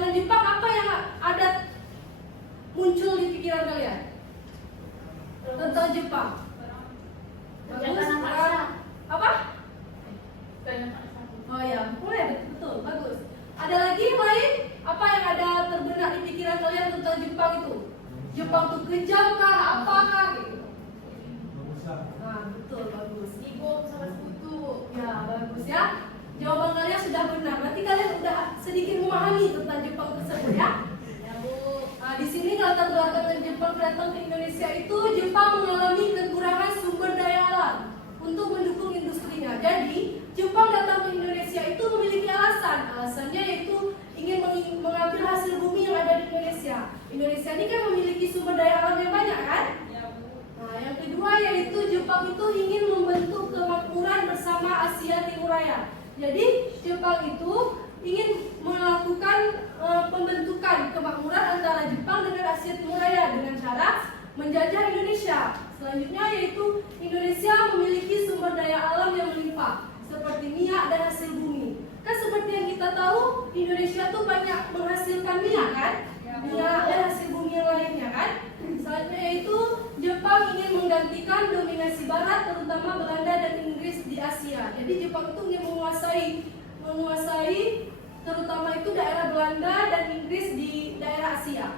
kedatangan Jepang, apa yang ada muncul di pikiran kalian tentang Jepang? Bagus. Apa? Oh ya, boleh, betul, bagus. Ada lagi yang lain? Apa yang ada terbenak di pikiran kalian tentang Jepang itu? Jepang itu kejam kah? Apakah? Gitu. Nah, betul, bagus. Ibu sama sekutu. Ya, bagus ya. Jawaban kalian sudah benar. Berarti kalian sudah sedikit memahami tentang Jepang tersebut ya. Ya Bu. Nah, di sini latar belakang Jepang datang ke Indonesia itu, Jepang mengalami kekurangan sumber daya alam untuk mendukung industrinya. Jadi, Jepang datang ke Indonesia itu memiliki alasan. Alasannya yaitu ingin mengambil hasil bumi yang ada di Indonesia. Indonesia ini kan memiliki sumber daya alam yang banyak kan? Ya Bu. Nah, yang kedua yaitu Jepang itu ingin membentuk kemakmuran bersama Asia Timur Raya. Jadi, Jepang itu ingin melakukan pembentukan kemakmuran antara Jepang dengan Asia Timur Raya dengan cara menjajah Indonesia. Selanjutnya yaitu Indonesia memiliki sumber daya alam yang melimpah seperti minyak dan hasil bumi. Kan seperti yang kita tahu, Indonesia tuh banyak menghasilkan minyak kan? Minyak dan hasil bumi yang lainnya kan? Selanjutnya yaitu Jepang ingin menggantikan dominasi Barat, terutama Belanda dan Inggris di Asia. Jadi Jepang itu ingin menguasai terutama itu daerah Belanda dan Inggris di daerah Asia.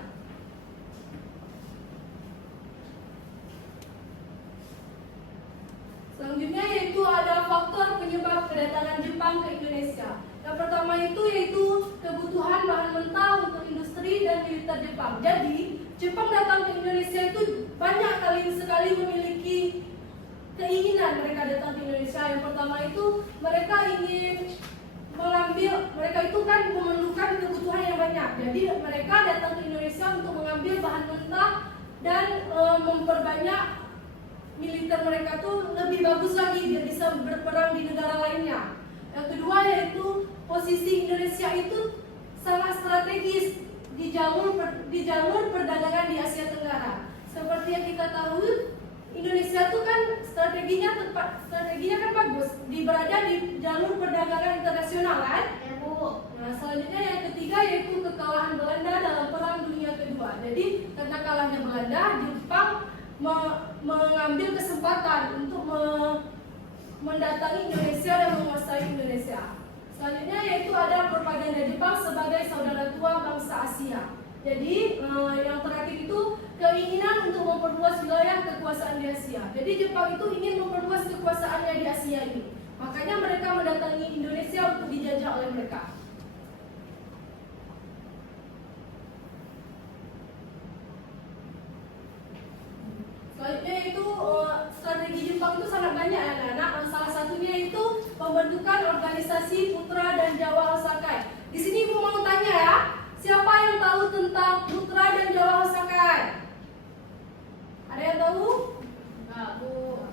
Selanjutnya yaitu ada faktor penyebab kedatangan Jepang ke Indonesia. Yang pertama itu yaitu kebutuhan bahan mentah untuk industri dan militer Jepang. Jadi Jepang datang ke Indonesia itu banyak sekali memiliki keinginan mereka datang ke Indonesia. Yang pertama itu mereka ingin mereka itu kan memerlukan kebutuhan yang banyak. Jadi mereka datang ke Indonesia untuk mengambil bahan mentah dan memperbanyak militer mereka tuh lebih bagus lagi biar bisa berperang di negara lainnya. Yang kedua yaitu posisi Indonesia itu sangat strategis di jalur perdagangan di Asia Tenggara. Seperti yang kita tahu, Indonesia tuh kan strateginya kan bagus, berada di jalur perdagangan internasional kan? Ya Bu. Nah, selanjutnya yang ketiga yaitu kekalahan Belanda dalam Perang Dunia Kedua. Jadi karena kalahnya Belanda, Jepang mengambil kesempatan untuk mendatangi Indonesia dan menguasai Indonesia. Selanjutnya yaitu ada propaganda Jepang sebagai saudara tua bangsa Asia. Jadi yang terakhir itu keinginan untuk memperluas wilayah kekuasaan di Asia. Jadi Jepang itu ingin memperluas kekuasaannya di Asia ini. Makanya mereka mendatangi Indonesia untuk dijajah oleh mereka. Selanjutnya itu strategi Jepang itu sangat banyak ya anak-anak. Salah satunya itu pembentukan organisasi Putra dan Jawa Hosakai. Di sini Ibu mau tanya ya, siapa yang tahu tentang Putra dan Jawa Hosakai? Ada yang tahu? Enggak Bu.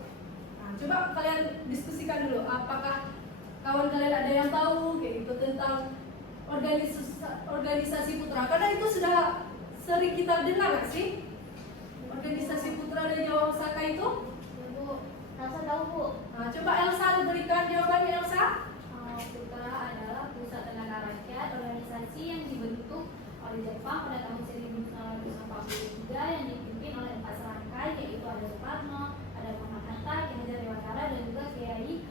Nah, coba kalian diskusikan dulu. Apakah kawan kalian ada yang tahu kayak gitu tentang organisasi Putra? Karena itu sudah sering kita dengar nggak sih? Organisasi Putra dan Jawa Hosakai itu? Ya Bu. Elsa tahu Bu. Nah, coba Elsa berikan jawabannya Elsa. Putra adalah pusat tenaga rakyat, organisasi yang dibentuk oleh Jepang pada tahun 1943 yang dipimpin oleh 4 serangkai, yaitu ada Soekarno, ada Muhammad Hatta, Ki Hajar Dewantara, dan juga Kiai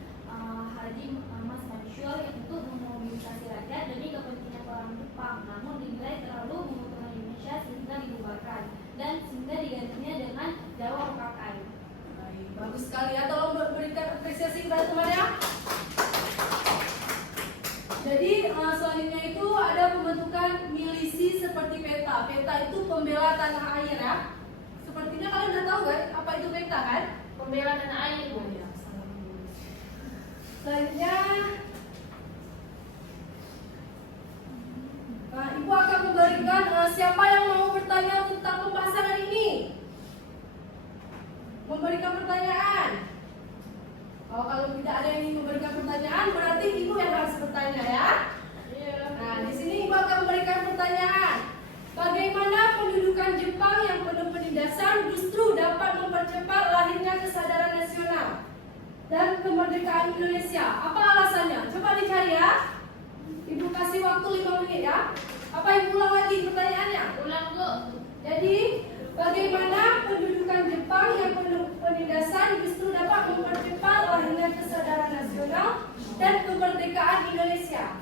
Haji Mas Mansur yang untuk memobilisasi rakyat demi kepentingan orang Jepang, namun dinilai terlalu menguntungkan Indonesia sehingga dibubarkan dan sehingga digantinya dengan Jawa Hosakai. Bagus sekali ya, tolong berikan apresiasi kepada temannya. Jadi selanjutnya itu ada pembentukan milisi seperti PETA. PETA itu pembela tanah air ya. Sepertinya kalian udah tahu kan apa itu PETA kan? Pembela tanah air Bu. Selanjutnya Ibu akan memberikan siapa yang mau bertanya tentang pembahasan hari ini? Memberikan pertanyaan. Kalau tidak ada yang ingin memberikan pertanyaan, berarti Ibu yang harus bertanya ya. Iya. Nah, di sini Ibu akan memberikan pertanyaan. Bagaimana pendudukan Jepang yang penuh penindasan justru dapat mempercepat lahirnya kesadaran nasional dan kemerdekaan Indonesia? Apa alasannya? Coba dicari ya. Ibu kasih waktu 5 menit ya. Apa yang ulang lagi pertanyaannya? Ulang, Bu. Jadi, bagaimana pendudukan Jepang yang penuh penindasan justru dapat mempercepat lahirnya kesadaran nasional dan kemerdekaan Indonesia?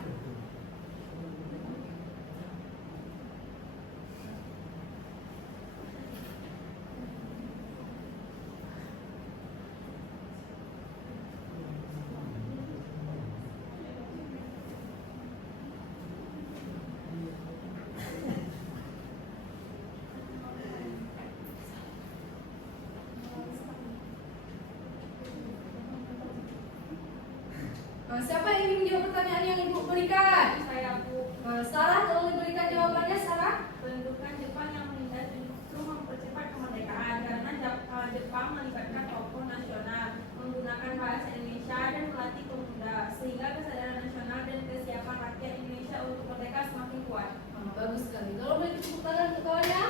Siapa yang ingin menjawab pertanyaan yang Ibu berikan? Saya, Bu. Sarah, tolong diberikan jawabannya, Sarah. Pendudukan Jepang yang menindas justru mempercepat kemerdekaan karena Jepang melibatkan tokoh nasional, menggunakan bahasa Indonesia dan melatih pemuda, sehingga kesadaran nasional dan kesiapan rakyat Indonesia untuk merdeka semakin kuat. Bagus sekali. Tolong beri tepuk tangan untuk kawannya.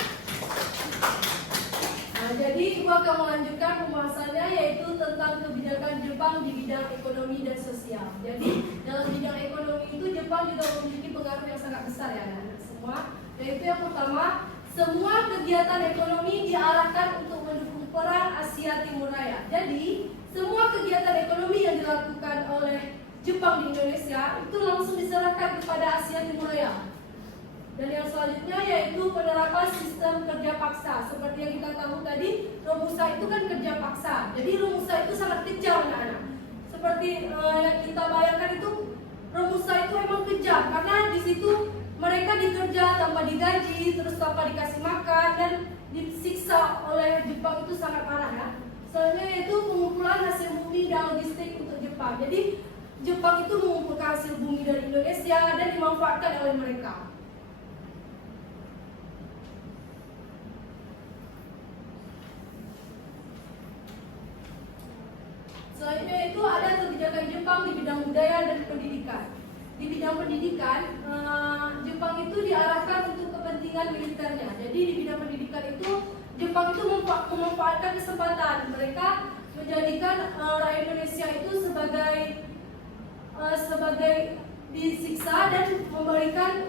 Jadi Ibu akan melanjutkan pembahasannya yaitu tentang kebijakan Jepang di bidang ekonomi dan sosial. Jadi dalam bidang ekonomi itu Jepang juga memiliki pengaruh yang sangat besar ya anak-anak semua. Yaitu yang pertama, semua kegiatan ekonomi diarahkan untuk mendukung perang Asia Timur Raya. Jadi semua kegiatan ekonomi yang dilakukan oleh Jepang di Indonesia itu langsung diserahkan kepada Asia Timur Raya. Dan yang selanjutnya yaitu penerapan sistem kerja paksa. Seperti yang kita tahu tadi, Romusa itu kan kerja paksa. Jadi Romusa itu sangat kejam anak-anak. Seperti yang kita bayangkan itu, Romusa itu emang kejam karena di situ mereka dikerja tanpa digaji, terus tanpa dikasih makan dan disiksa oleh Jepang itu sangat parah ya. Selanjutnya yaitu pengumpulan hasil bumi dan logistik untuk Jepang. Jadi Jepang itu mengumpulkan hasil bumi dari Indonesia dan dimanfaatkan oleh mereka. Selanjutnya itu ada kebijakan Jepang di bidang budaya dan pendidikan. Di bidang pendidikan, Jepang itu diarahkan untuk kepentingan militernya. Jadi di bidang pendidikan itu, Jepang itu memanfaatkan kesempatan. Mereka menjadikan rakyat Indonesia itu sebagai disiksa dan memberikan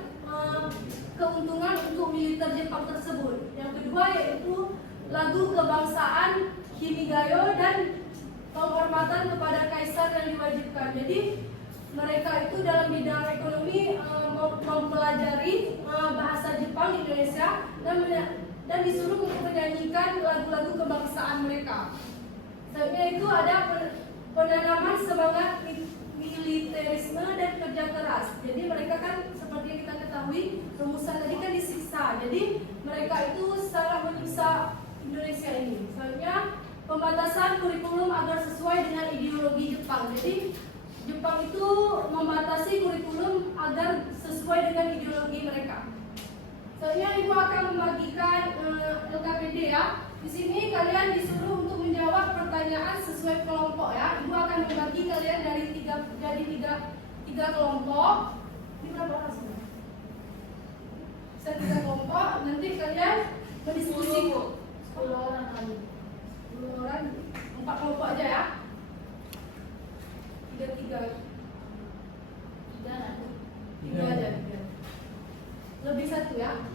keuntungan untuk militer Jepang tersebut. Yang kedua yaitu lagu kebangsaan Himigayo dan penghormatan kepada kaisar yang diwajibkan. Jadi mereka itu dalam bidang ekonomi mempelajari bahasa Jepang di Indonesia dan disuruh untuk menyanyikan lagu-lagu kebangsaan mereka. Selanjutnya itu ada penanaman semangat militerisme dan kerja keras. Jadi mereka kan seperti yang kita ketahui, Romusa tadi kan disiksa. Jadi mereka itu sangat menyiksa Indonesia ini. Selanjutnya pembatasan kurikulum agar sesuai dengan ideologi Jepang. Jadi Jepang itu membatasi kurikulum agar sesuai dengan ideologi mereka. Selanjutnya Ibu akan membagikan LKPD ya. Di sini kalian disuruh untuk menjawab pertanyaan sesuai kelompok ya. Ibu akan membagi kalian dari tiga kelompok. Ini berapa orang sebenarnya? Bisa 3 kelompok. Nanti kalian berdiskusi. 10 orang kali. 10 orang, 4 kelompok aja ya. 3 aja. 3. Lebih 1 ya.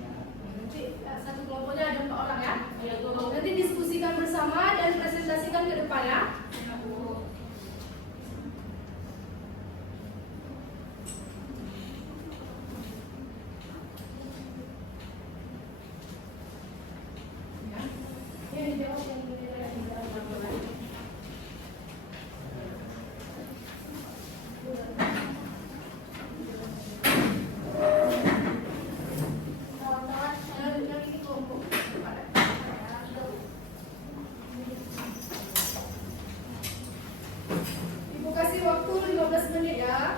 Nanti satu kelompoknya ada 4 orang ya. Nanti diskusikan bersama dan presentasikan ke depan ya. Ini dijawab yang Ibu kasih waktu 15 menit ya.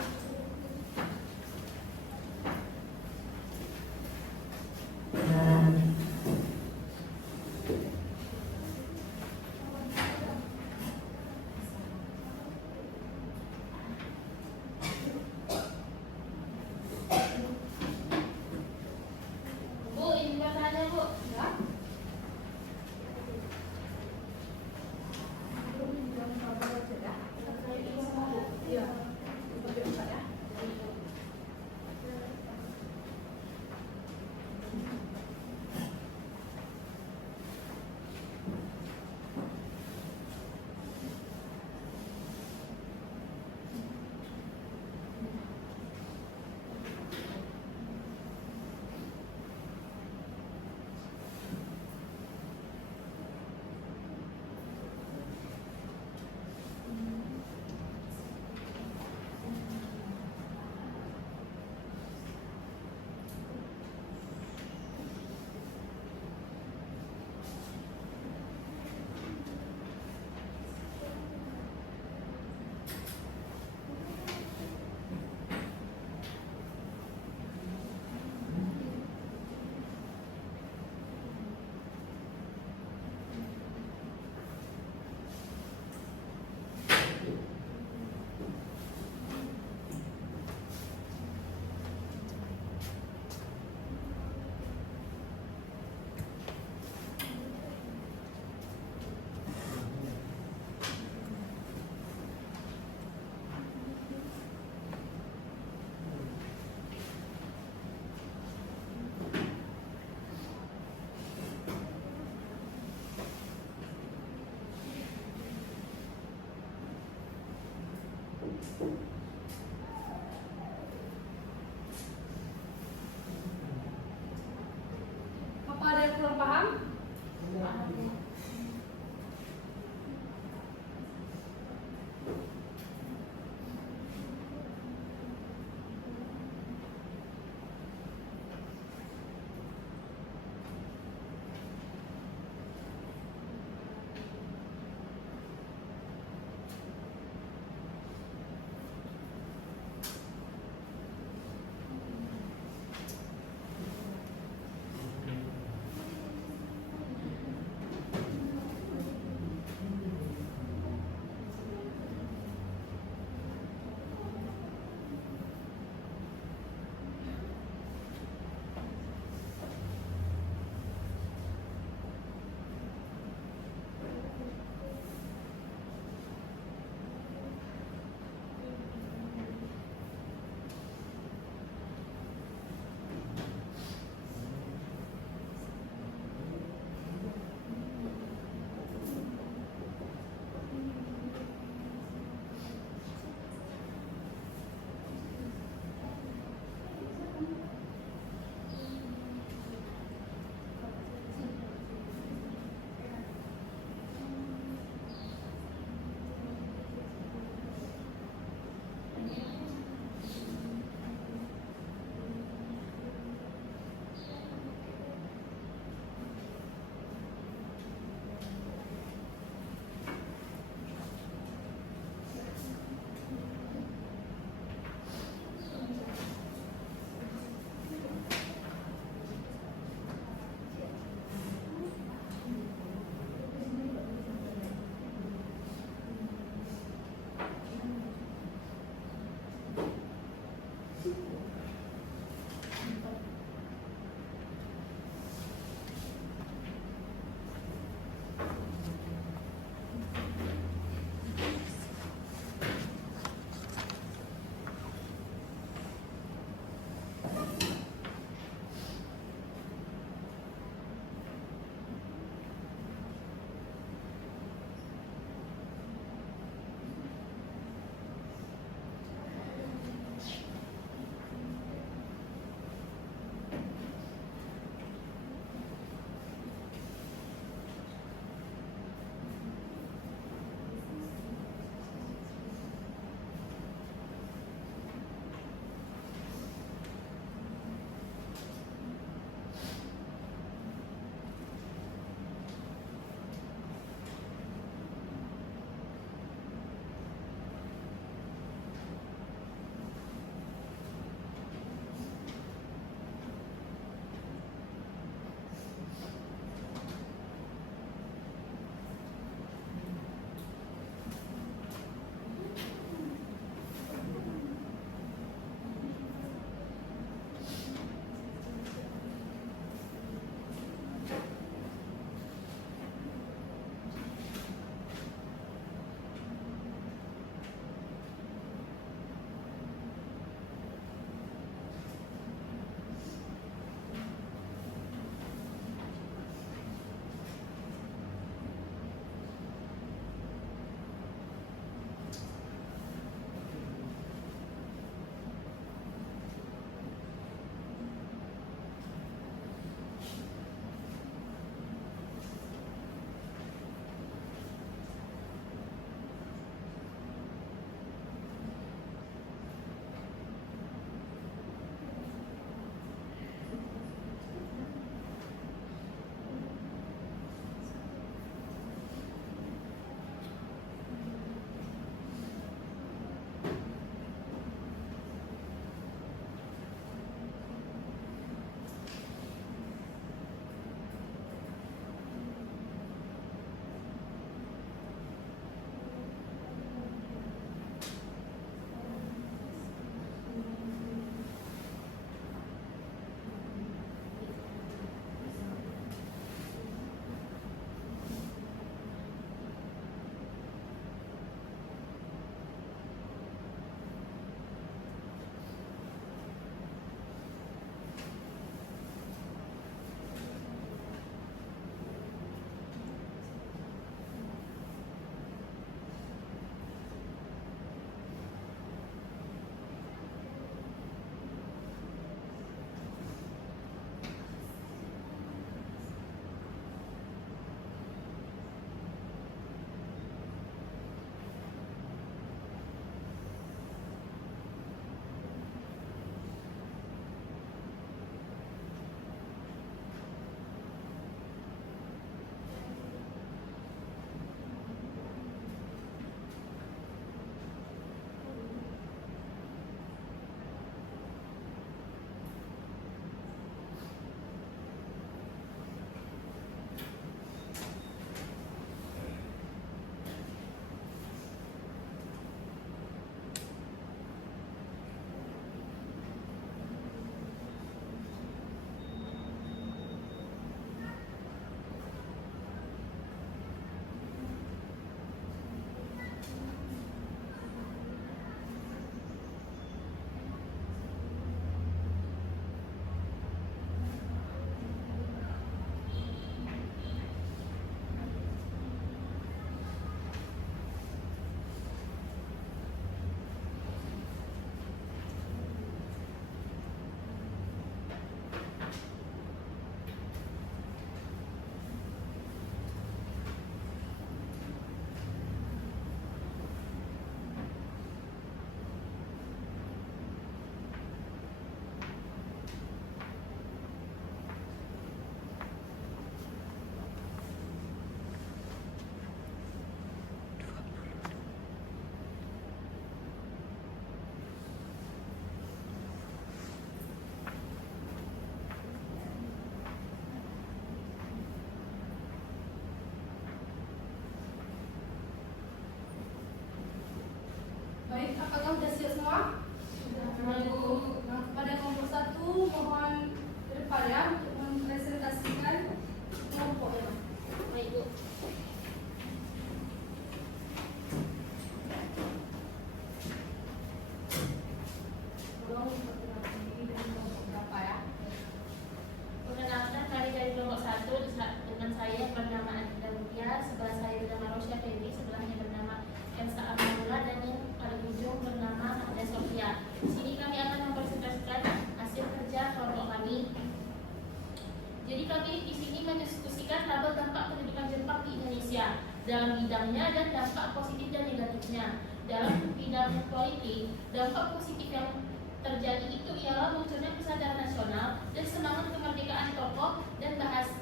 kami di sini mendiskusikan tabel dampak kedudukan Jepang di Indonesia dalam bidangnya dan dampak positif dan negatifnya. Dalam bidang politik, dampak positif yang terjadi itu ialah munculnya kesadaran nasional dan semangat kemerdekaan tokoh dan bahasa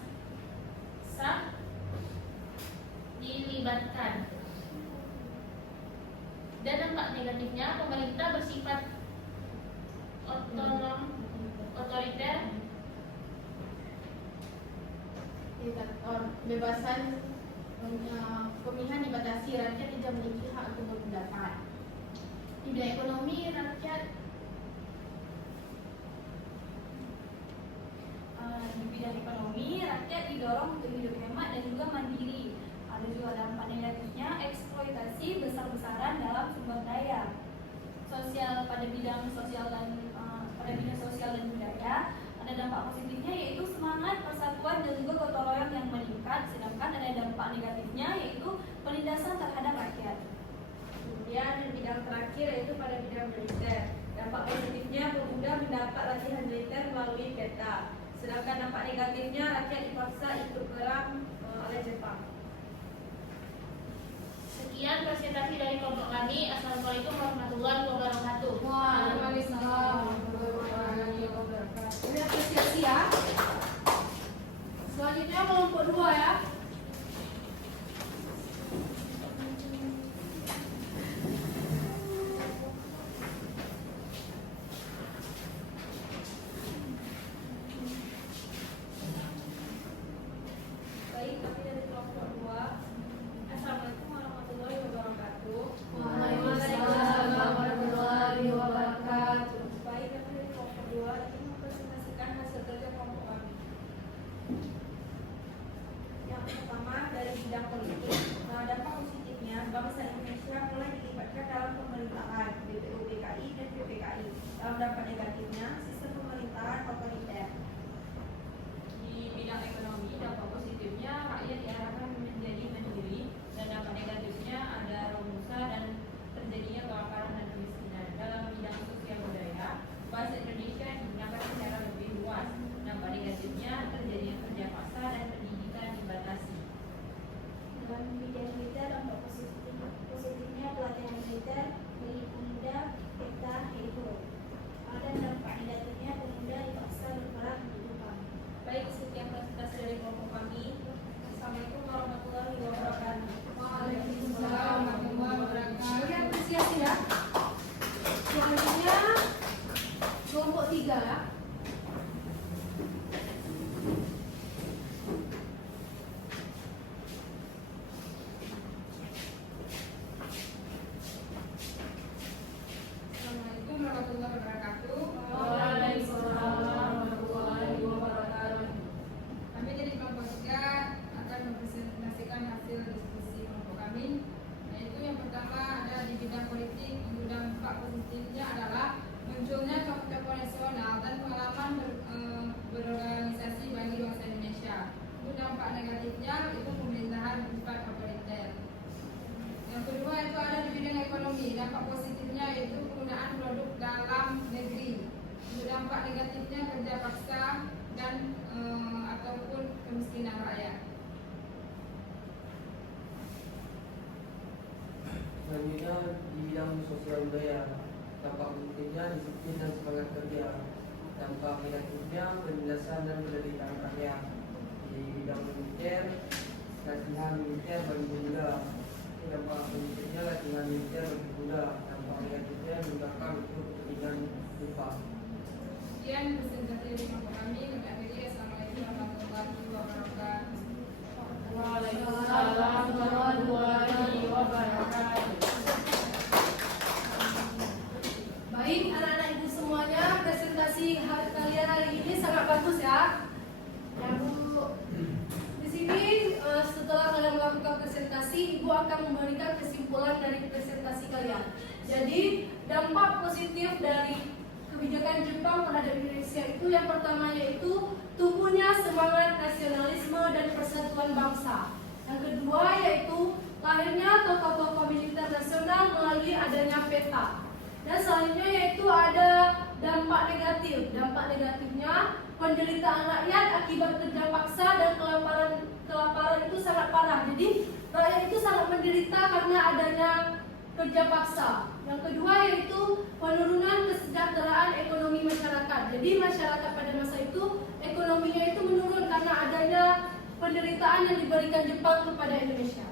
dilibatkan. Dan dampak negatifnya, pemerintah bersifat otoriter, Diktator, kebebasan pemilihan dibatasi, rakyat tidak memiliki hak untuk berpendapat. Di bidang ekonomi, rakyat didorong untuk hidup hemat dan juga mandiri. Ada juga dampak negatifnya, eksploitasi besar-besaran dalam sumber daya. Pada bidang sosial dan budaya, ada dampak positifnya yaitu semangat persatuan dan juga gotong royong yang meningkat, sedangkan ada dampak negatifnya yaitu penindasan terhadap rakyat. Kemudian di bidang terakhir yaitu pada bidang militer. Dampak positifnya pemuda mendapat latihan militer melalui peta. Sedangkan dampak negatifnya rakyat dipaksa ikut perang oleh Jepang. Sekian presentasi dari kelompok kami. Assalamualaikum warahmatullahi wabarakatuh. Waalaikumsalam warahmatullahi wabarakatuh. Ini apresiasi ya. Selanjutnya kelompok 2 ya. Baik, kami dari kelompok 2. Assalamualaikum warahmatullahi wabarakatuh. Waalaikumsalam warahmatullahi wabarakatuh. Baik, kami dari kelompok 2 ingin mempresentasikan hasil kerja kelompok kami. Yang pertama dari bidang politik. Dampak positifnya bangsa Indonesia mulai dilibatkan dalam pemerintahan BPUPKI dan PPKI. Dalam dampak negatifnya sistem pemerintahan otoriter. Di bidang ekonomi, dampak positifnya rakyat diarahkan menjadi mandiri, dan dampak negatifnya ada romusa dan terjadinya kelaparan dan kemiskinan. Dalam bidang sosial budaya, bahasa Indonesia digunakan secara lebih luas. Dampak negatifnya terjadinya kerja paksa dan pendidikan dibatasi. Dalam bidang militer, dampak positifnya pelatihan militer bagi pemuda kita hero. Ada dampak negatifnya pemuda dipaksa berperang di Jepang. Baik, sekian presentasi dari kelompok kami. Assalamualaikum warahmatullahi wabarakatuh. Waalaikumsalam warahmatullahi wabarakatuh. Ini apresiasi ya. Selanjutnya kelompok 3 ya. Assalamualaikum warahmatullahi wabarakatuh. Waalaikumsalam warahmatullahi wabarakatuh. Kami dari kelompok 3 akan mempresentasikan hasil diskusi kelompok kami, yaitu yang pertama ada di bidang politik. Untuk dampak positifnya adalah munculnya tokoh-tokoh nasional dan pengalaman berorganisasi bagi bangsa Indonesia. Untuk dampak negatifnya itu pemerintahan bersifat otoriter. Yang kedua itu ada di bidang ekonomi. Dampak positifnya yaitu penggunaan produk dalam negeri. Untuk dampak negatifnya kerja paksa dan ataupun kemiskinan rakyat. Selanjutnya di bidang sosial budaya, dampak positifnya disiplin dan semangat kerja. Dampak negatifnya penindasan dan penderitaan rakyat. Di bidang militer, latihan militer bagi pemuda. Dampak positifnya latihan militer bagi pemuda. Dampak negatifnya menggunakan untuk kepentingan Jepang. Sekian presentasi dari kelompok kami. Kami akhiri. Assalamualaikum warahmatullahi wabarakatuh. Waalaikumsalam warahmatullahi wabarakatuh. Baik anak-anak ibu semuanya, presentasi kalian hari ini sangat bagus ya. Ya Bu, di sini setelah kalian melakukan presentasi, Ibu akan memberikan kesimpulan dari presentasi kalian. Jadi dampak positif dari kebijakan Jepang terhadap Indonesia itu yang pertama yaitu tumbuhnya semangat nasionalisme dan persatuan bangsa. Yang kedua yaitu lahirnya tokoh-tokoh militer nasional melalui adanya peta. Dan selanjutnya yaitu ada dampak negatif. Dampak negatifnya penderitaan rakyat akibat kerja paksa dan kelaparan itu sangat parah. Jadi rakyat itu sangat menderita karena adanya kerja paksa. Yang kedua yaitu penurunan kesejahteraan ekonomi masyarakat. Jadi masyarakat pada masa itu ekonominya itu menurun karena adanya penderitaan yang diberikan Jepang kepada Indonesia.